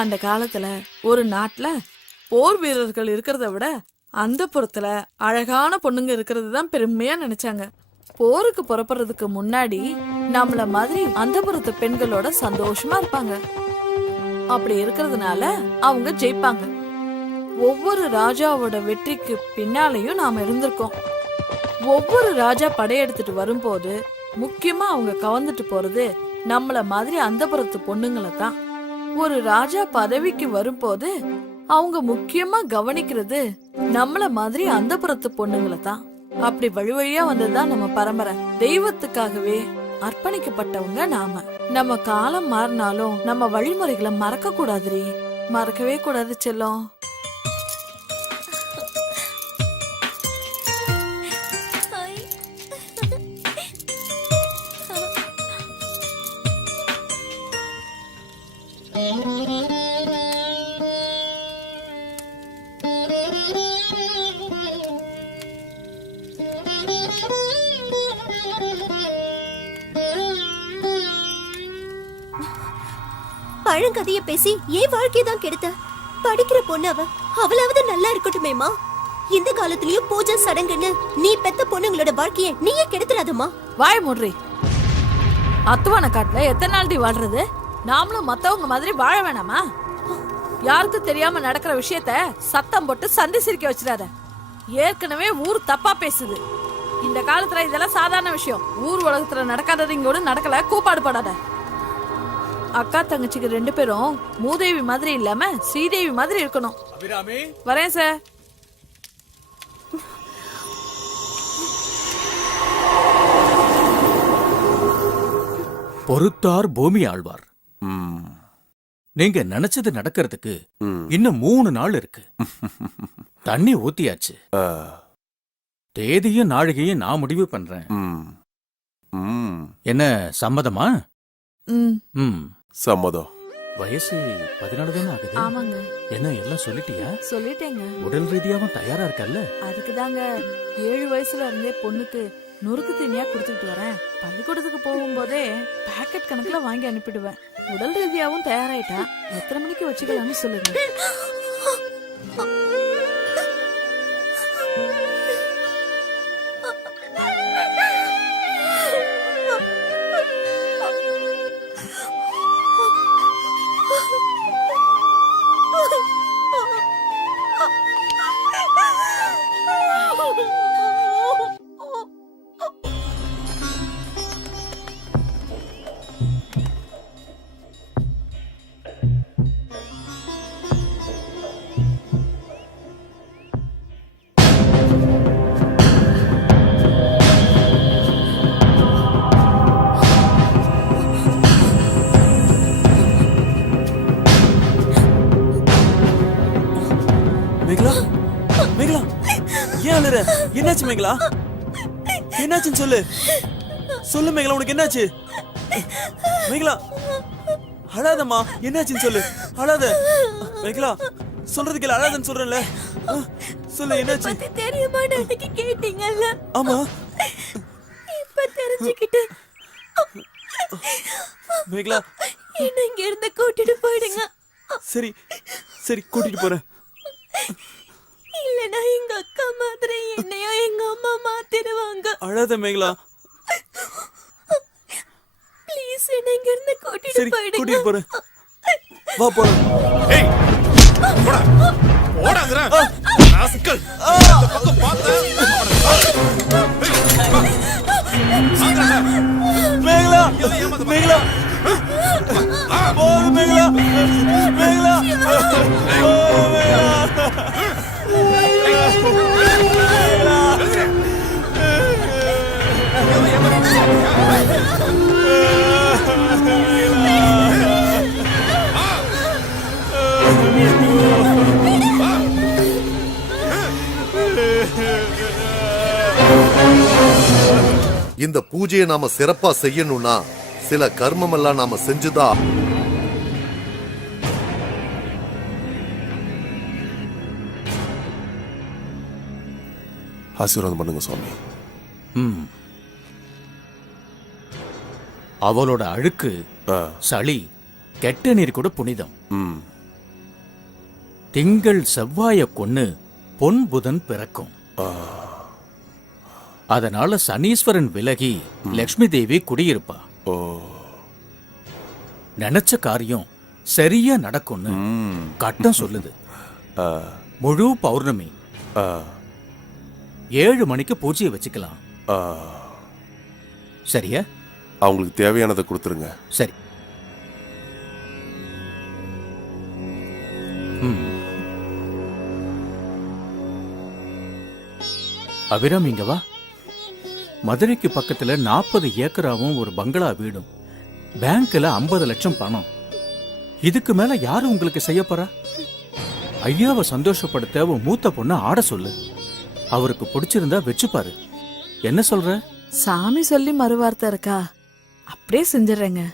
அந்த காலத்துல ஒரு நாட்டுல போர் வீரர்கள் இருக்கிறத விட அந்த புறத்துல அழகான பொண்ணுங்க இருக்கிறது தான் பெருமையா நினைச்சாங்க. போருக்கு புறப்படுறதுக்கு முன்னாடி நம்மள மாதிரி அந்த புறத்து பெண்களோட சந்தோஷமா இருப்பாங்க. அப்படி இருக்கிறதுனால அவங்க ஜெயிப்பாங்க. ஒவ்வொரு ராஜாவோட வெற்றிக்கு பின்னாலையும் நாம இருந்திருக்கோம். ஒவ்வொரு ராஜா படையெடுத்துட்டு வரும்போது முக்கியமா அவங்க கவர்ந்துட்டு போறது நம்மள மாதிரி அந்த புறத்து பொண்ணுங்களை தான். ஒரு ராஜா பதவிக்கு வரும்போது அவங்க முக்கியமா கவனிக்கிறது நம்மள மாதிரி அந்த புறத்து பொண்ணுங்களை தான். அப்படி வழி வழியா வந்ததுதான் நம்ம பரம்பரை. தெய்வத்துக்காகவே அர்ப்பணிக்கப்பட்டவங்க நாம. நம்ம காலம் மாறினாலும் நம்ம வழிமுறைகளை மறக்க கூடாதுரி. மறக்கவே கூடாது செல்லம். பழங்கதைய பேசி ஏன் வாழ்க்கையதான் கெடுத்த? படிக்கிற பொண்ணு அவளாவது நல்லா இருக்கட்டுமேமா. இந்த காலத்திலயும் பூஜை சடங்குன்னு நீ பெத்த பொண்ணுங்களோட வாழ்க்கைய நீயே கெடுத்துறாதம்மா. வாய் மூடுறி. அத்துவான காட்டுல எத்தனை நாள் வாழ்றது? நாமளும் மத்தவங்க மாதிரி வாழ வேணாமா? யாருக்கும் தெரியாம நடக்கிற விஷயத்த சத்தம் போட்டு சந்தி சிரிக்க வச்சிடாத. ஏற்கனவே ஊர் தப்பா பேசுது. இந்த காலத்துல இதெல்லாம் சாதாரண விஷயம். ஊர் உலகத்துல நடக்காதது இங்கோடு நடக்கல. கூப்பாடு படாத. அக்கா தங்கச்சிக்கு 2 பேரும் மூதேவி மாதிரி இல்லாம ஸ்ரீதேவி மாதிரி இருக்கணும். வரேன் சார். பொறுத்தார் பூமி ஆழ்வார். நீங்க நினைச்சது நடக்கிறதுக்கு இன்னும் 3 நாள் இருக்கு. தண்ணி ஊத்தியாச்சு. தேதியும் நாழிகையும் நான் முடிவு பண்றேன். என்ன சம்மதமா? சம்மதம். வயசு 14 தானே ஆகுது. ஆமாங்க. என்ன எல்லாம் சொல்லிட்டியா? சொல்லிட்டேங்க. உடல் ரீதியாவும் தயாரா இருக்கல்ல? அதுக்கு தாங்க 7 வயசுல இருந்தே பொண்ணுக்கு நொறுக்கு தீனியா குடுத்துட்டு வரேன். பள்ளிக்கூடத்துக்கு போகும்போதே பாக்கெட் கணக்குல வாங்கி அனுப்பிடுவேன். உடல் ரீதியாவும் தயாராயிட்டா எத்தனை மணிக்கு வச்சுக்கலாம்னு சொல்லுங்க. என்னாச்சு மேகலா? என்னாச்சுன்னு சொல்லு. சொல்லு மேகலா, உனக்கு என்னாச்சு? மேகலா அழாதம்மா. என்னாச்சுன்னு சொல்லு. அழாத மேகலா. சொல்றது கேளு. அழாதன்னு சொல்றேன்ல. சொல்லு என்னாச்சு? தெரியுமா அன்னைக்கு கேட்டீங்கல்ல? ஆமா. இப்ப தெரிஞ்சுக்கிட்டு மேகலா என்ன இங்க இருந்து கூட்டிட்டு போயிடுங்க. சரி சரி கூட்டிட்டு போறேன். இல்லனா எங்க அக்கா மாதிரி என்னையும் எங்க அம்மா மாத்திடுவாங்க. அழாத மேகலா. ப்ளீஸ் என்ன இங்க இருந்து கூட்டிட்டு போயிடுங்க. கூட்டிட்டு போறேன். வா போலாம். ஏய் போடா போடாங்கற ராஸ்கல். அந்த பக்கம் பாத்து மேகலா மேகலா போடு மேகலா மேகலா இந்த பூஜையை நாம சிறப்பா செய்யணும்னா சில கர்மம் எல்லாம் நாம செஞ்சுதான். ஆசீர்வாதம் பண்ணுங்க சுவாமி. அவளோட அழுக்கு, சளி, கெட்ட நீர் கூட புனிதம். திங்கள் செவ்வாய கொன்னு பொன் புதன் பிறக்கும். அதனால சனீஸ்வரன் விலகி லக்ஷ்மி தேவி குடியிருப்பா. ஓ. நினைச்ச காரியம் சரியா நடக்கும்னு கட்டம் சொல்லுது. முழு பௌர்ணமி 7 மணிக்கு பூஜையை வச்சுக்கலாம். சரியா? அவங்களுக்கு தேவையானதை கொடுத்துருங்க. சரி. அபிராம், இங்க வா. மதுரைக்கு பக்கத்துல 40 ஏக்கராவும் ஒரு பங்களா வீடும், பேங்க்ல 50 லட்சம் பணம். இதுக்கு மேல யாரு உங்களுக்கு செய்ய போறா? ஐயாவை சந்தோஷப்படுத்த உன் மூத்த பொண்ணு ஆட சொல்லு. அவருக்கு பிடிச்சிருந்தா வச்சுப்பாரு. என்ன சொல்ற? சாமி சொல்லி மறுவார்த்தை இருக்கா? அப்படியே செஞ்சிடறேங்க.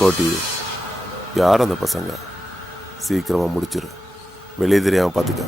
கோட்டி, யார் அந்த பசங்க? சீக்கிரமா முடிச்சிரு. வெளியே தெரியாம பாத்துக்க.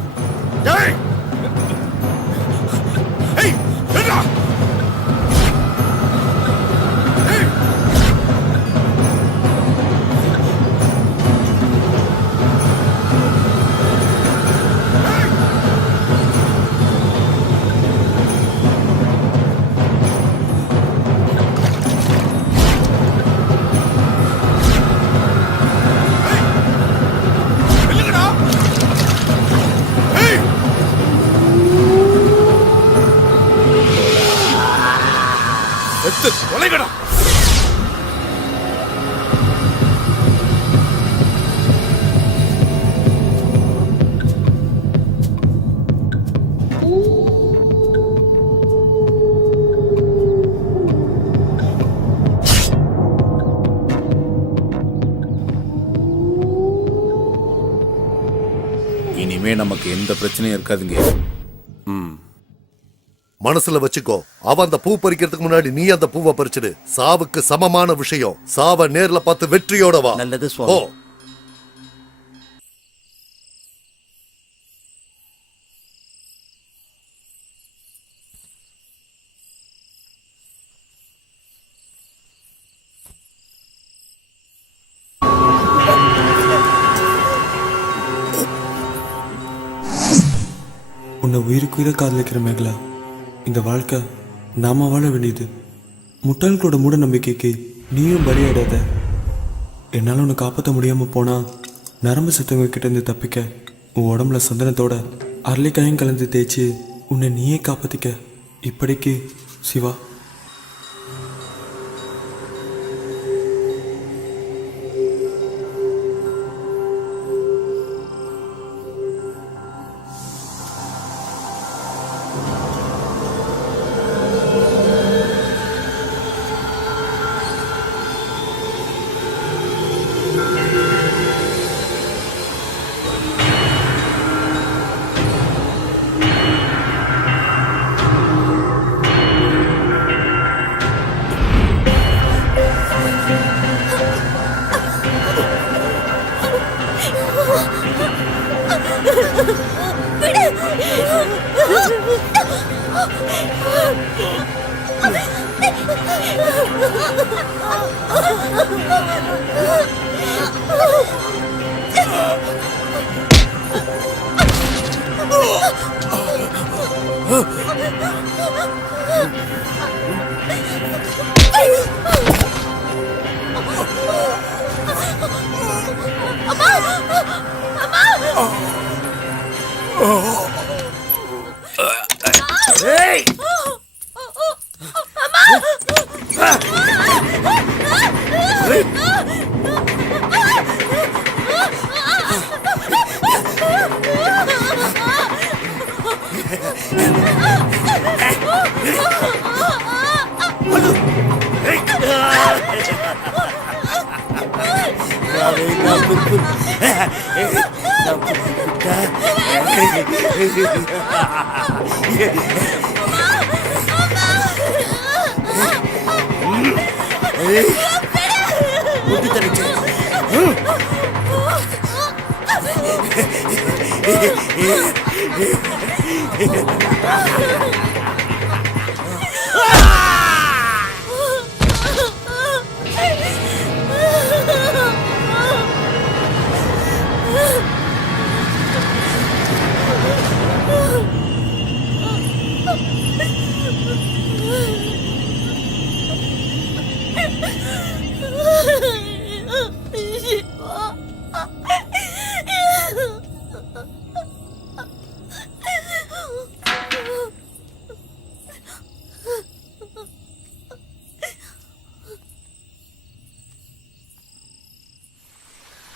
இனிமே நமக்கு எந்த பிரச்சனையும் இருக்காதுங்க. மனசுல வச்சுக்கோ, அவன் அந்த பூ பறிக்கிறதுக்கு முன்னாடி நீ அந்த பூவை பறிச்சிடு. சாவுக்கு சமமான விஷயம். சாவ நேர்ல பார்த்து வெற்றியோட வா. நல்லது சுவாமி. ஓ. உன்னை உயிருக்குயிர காதலிக்கிற மேகலா, இந்த வாழ்க்கை நாம வாழ வேண்டியது. முட்டாள்களோட மூட நம்பிக்கைக்கு நீயும் பலியாடாத. என்னால் உன்னை காப்பாற்ற முடியாம போனா நரம்பு சத்தவங்க கிட்ட இருந்து தப்பிக்க உன் உடம்புல சந்தனத்தோட அரளிக்காயும் கலந்து தேய்ச்சி உன்னை நீயே காப்பாத்திக்க. இப்படிக்கு சிவா.